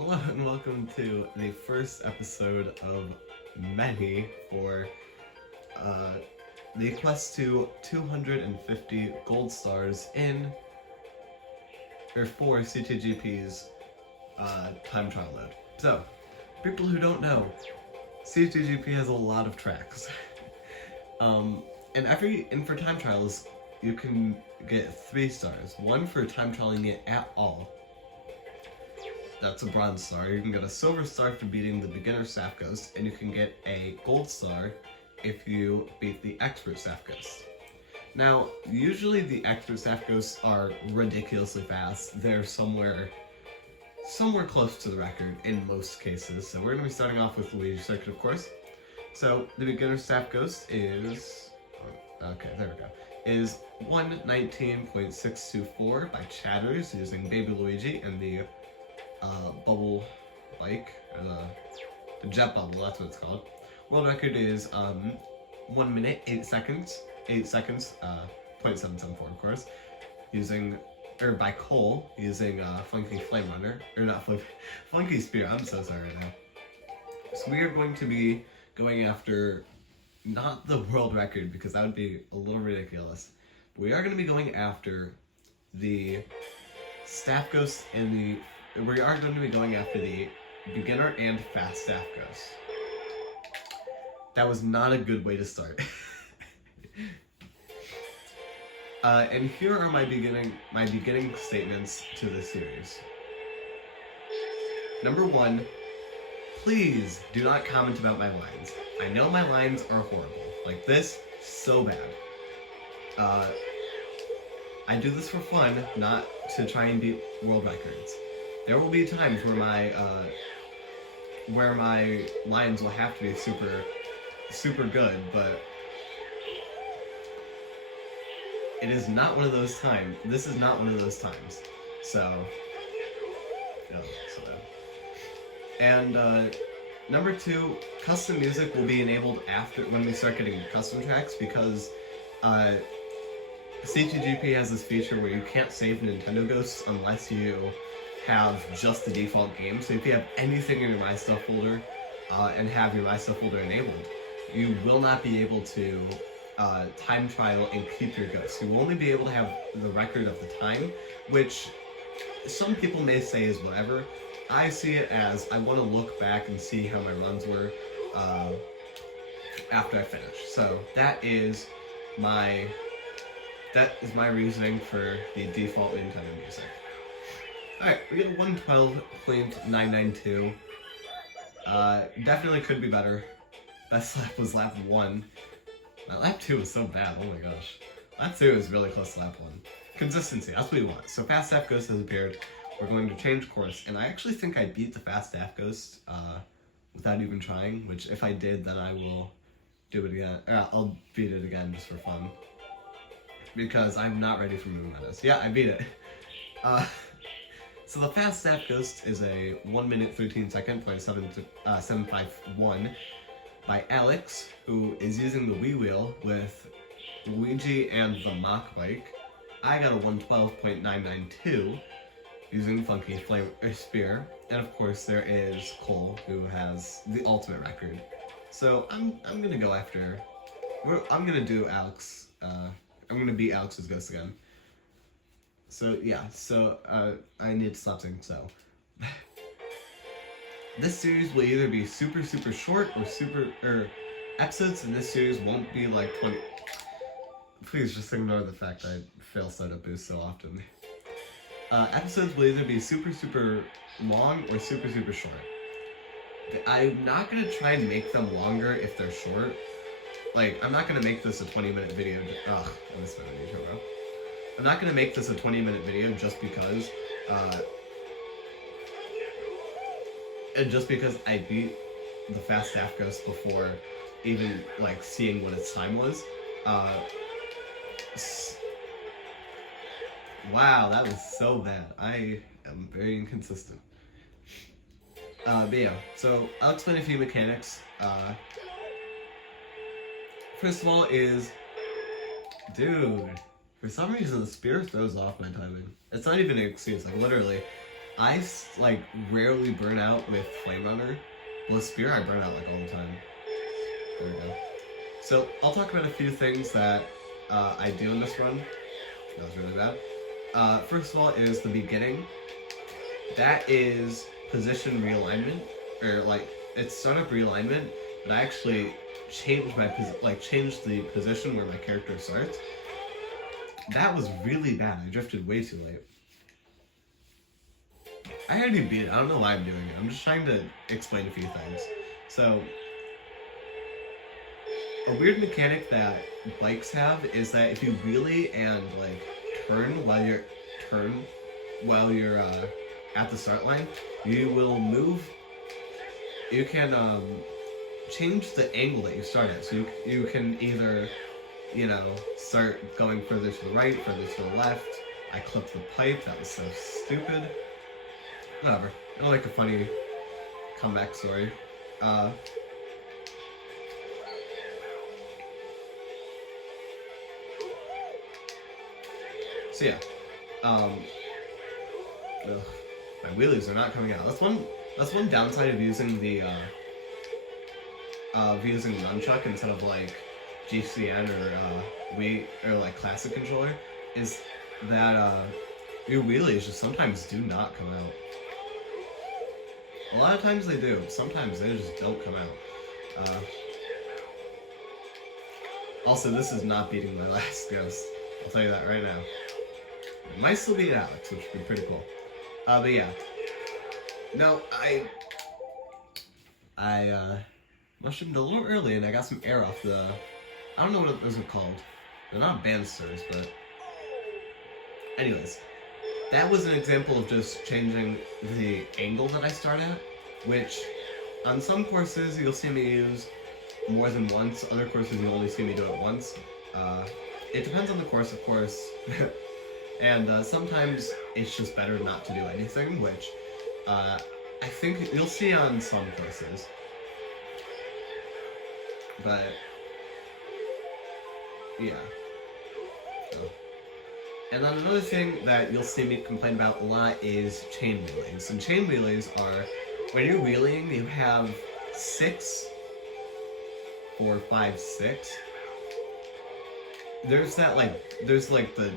Hello and welcome to the first episode of many for the quest to 250 gold stars for CTGP's time trial mode. So, people who don't know, CTGP has a lot of tracks. And for time trials, you can get 3 stars. One for time trialing it at all. That's a bronze star. You can get a silver star for beating the beginner staff ghost, and you can get a gold star if you beat the expert staff ghost. Now, usually the expert staff ghosts are ridiculously fast. They're somewhere close to the record in most cases. So we're going to be starting off with Luigi circuit, of course. So the beginner staff ghost is, okay, there we go, is 119.624 by Chatters using Baby Luigi and the bubble bike, or the jet bubble, that's what it's called. World record is 1 minute, 8 seconds, 0.774 of course, by Cole, using Funky Flame Runner, or not Funky Spear, I'm so sorry right now. So we are going to be going after, not the world record, because that would be a little ridiculous, but we are going to be going after the staff ghost and we are going to be going after the beginner and fast staff ghost. That was not a good way to start. And here are my beginning statements to this series. Number 1, please do not comment about my lines. I know my lines are horrible. Like this, so bad. I do this for fun, not to try and beat world records. There will be times where my lines will have to be super good, but it is not one of those times. This is not one of those times. So, and number 2, custom music will be enabled after when we start getting custom tracks, because CTGP has this feature where you can't save Nintendo Ghosts unless you have just the default game. So if you have anything in your My Stuff folder and have your My Stuff folder enabled, you will not be able to time trial and keep your ghosts. You will only be able to have the record of the time, which some people may say is whatever. I see it as I want to look back and see how my runs were after I finish. So that is my reasoning for the default Nintendo music. Alright, we get a 112.992. Definitely could be better. Best lap was lap 1. Now, lap 2 was so bad, oh my gosh. Lap 2 is really close to lap 1. Consistency, that's what we want. So Fast Staff Ghost has appeared. We're going to change course, and I actually think I beat the Fast Staff Ghost without even trying, which if I did, then I will do it again. I'll beat it again just for fun. Because I'm not ready for Moon Menace. Yeah, I beat it. So the Fast Staff Ghost is a 1 minute 13 second .751 by Alex, who is using the Wii Wheel with Luigi and the Mock Bike. I got a 112.992 using Funky Flame Spear, and of course there is Cole, who has the ultimate record. So I'm gonna go after. I'm gonna do Alex. I'm gonna beat Alex's ghost again. So yeah, I need to stop saying so. This series will either be super short or episodes in this series won't be like 20. Please just ignore the fact I fail startup boost so often. Episodes will either be super long or super short. I'm not gonna try and make them longer if they're short. Like, I'm not gonna make this a 20-minute video. I missed my video, bro. I'm not gonna make this a 20-minute video just because I beat the Fast Staff Ghost before even like seeing what its time was. Wow, that was so bad. I am very inconsistent. But yeah, so I'll explain a few mechanics. First of all is, dude, for some reason the spear throws off my timing. It's not even an excuse, like literally, like rarely burn out with Flame Runner. With Spear, I burn out like all the time. There we go. So I'll talk about a few things that I do in this run. That was really bad. First of all is the beginning. That is position realignment, or like it's startup realignment, but I actually changed changed the position where my character starts. That was really bad. I drifted way too late. I already beat it. I don't know why I'm doing it. I'm just trying to explain a few things. So, a weird mechanic that bikes have is that if you wheelie and like turn while you're at the start line, you will move. You can change the angle that you start at. So you can either, start going further to the right, further to the left. I clipped the pipe. That was so stupid. Whatever. I like a funny comeback story. So yeah. My wheelies are not coming out. That's one downside of using the using nunchuck instead of like GCN or like classic controller, is that your wheelies just sometimes do not come out. A lot of times they do. Sometimes they just don't come out. Also, this is not beating my last ghost. I'll tell you that right now. It might still beat Alex, which would be pretty cool. But yeah. No, I mushroomed a little early and I got some air off the... I don't know what those are called. They're not banisters, but... Anyways. That was an example of just changing the angle that I start at, which on some courses you'll see me use more than once, other courses you'll only see me do it once. It depends on the course, of course, and sometimes it's just better not to do anything, which I think you'll see on some courses. But, yeah. So. And then another thing that you'll see me complain about a lot is chain wheelies. And chain wheelies are, when you're wheeling, you have 6, 4, 5, 6. There's that there's like the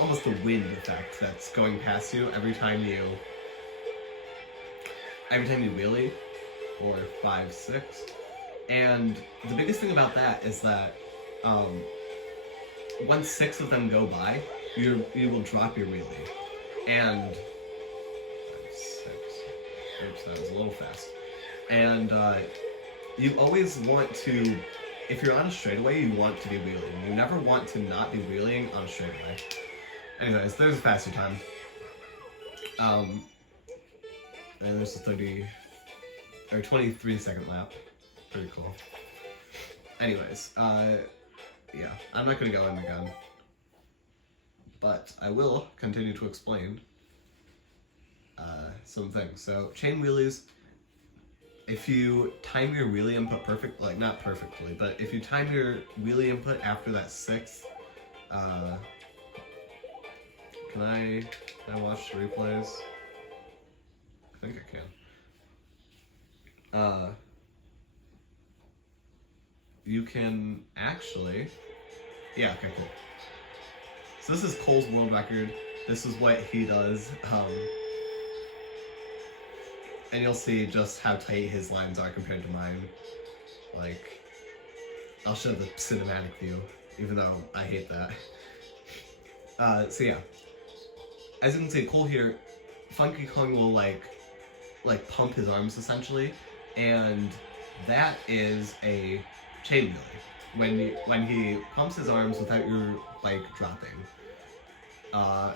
almost the wind effect that's going past you every time you wheelie, or 5, 6. And the biggest thing about that is that once 6 of them go by, you will drop your wheelie. And 6. Oops, that was a little fast. And you always want to, if you're on a straightaway, you want to be wheeling. You never want to not be wheeling on a straightaway. Anyways, there's a faster time. And there's a 23-second lap. Pretty cool. Anyways, yeah, I'm not gonna go in again. But I will continue to explain some things. So, chain wheelies, if you time your wheelie input not perfectly, but if you time your wheelie input after that 6th, can I watch the replays? I think I can. You can actually, yeah, okay, cool. So this is Cole's world record. This is what he does. And you'll see just how tight his lines are compared to mine. Like, I'll show the cinematic view, even though I hate that. So yeah. As you can see, Cole here, Funky Kong will like pump his arms essentially, and that is a chain wheelie. When he pumps his arms without your bike dropping.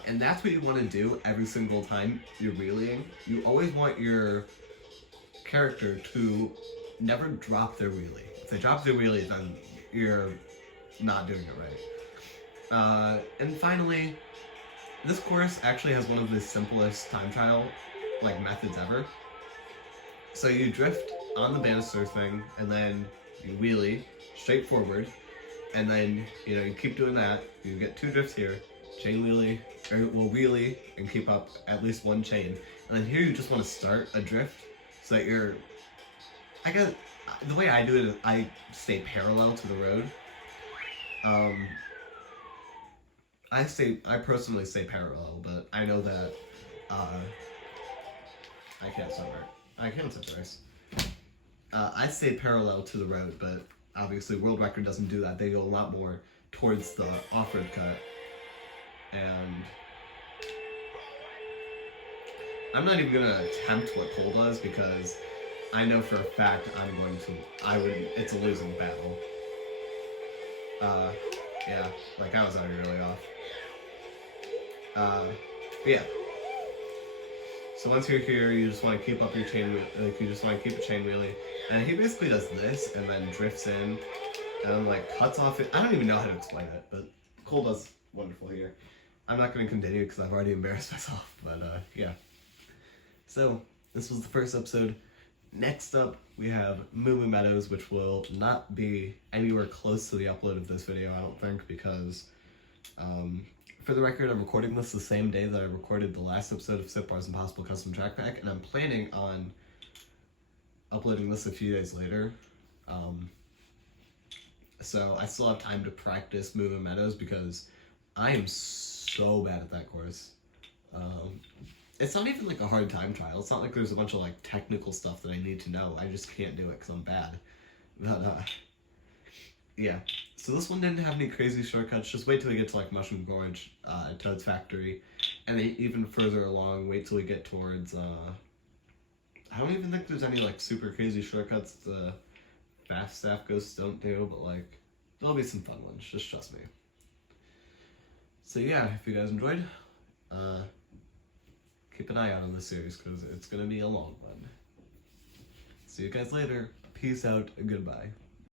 And that's what you want to do every single time you're wheeling. You always want your character to never drop their wheelie. If they drop their wheelie, then you're not doing it right. And finally, this course actually has one of the simplest time trial methods ever. So you drift on the banister thing, and then you wheelie straight forward, and then you keep doing that. You get 2 drifts here, chain wheelie, or will wheelie and keep up at least 1 chain, And then here you just want to start a drift so that you're, I guess, the way I do it is I stay parallel to the road. I personally stay parallel, but I know that, I can't separate. I can separate. I stay parallel to the road, but obviously world record doesn't do that. They go a lot more towards the off-road cut. And I'm not even gonna attempt what Cole does because I know for a fact it's a losing battle. Yeah, like I was already really off. But yeah. So once you're here, you just want to keep up your chain, like you just want to keep a chain wheelie. And he basically does this and then drifts in and like cuts off it. I don't even know how to explain it, but Cole does wonderful here. I'm not going to continue because I've already embarrassed myself, but yeah. So this was the first episode. Next up, we have Moo Moo Meadows, which will not be anywhere close to the upload of this video, I don't think, because for the record, I'm recording this the same day that I recorded the last episode of Sipbar's Impossible Custom Track Pack, and I'm planning on uploading this a few days later. So I still have time to practice Moo Moo Meadows because I am so bad at that course. It's not even like a hard time trial. It's not like there's a bunch of like technical stuff that I need to know. I just can't do it because I'm bad. But yeah. So this one didn't have any crazy shortcuts. Just wait till we get to like Mushroom Gorge, Toad's Factory, and then even further along, wait till we get towards. I don't even think there's any like super crazy shortcuts the fast staff ghosts don't do, but like there'll be some fun ones. Just trust me. So yeah, if you guys enjoyed, keep an eye out on this series because it's gonna be a long one. See you guys later. Peace out and goodbye.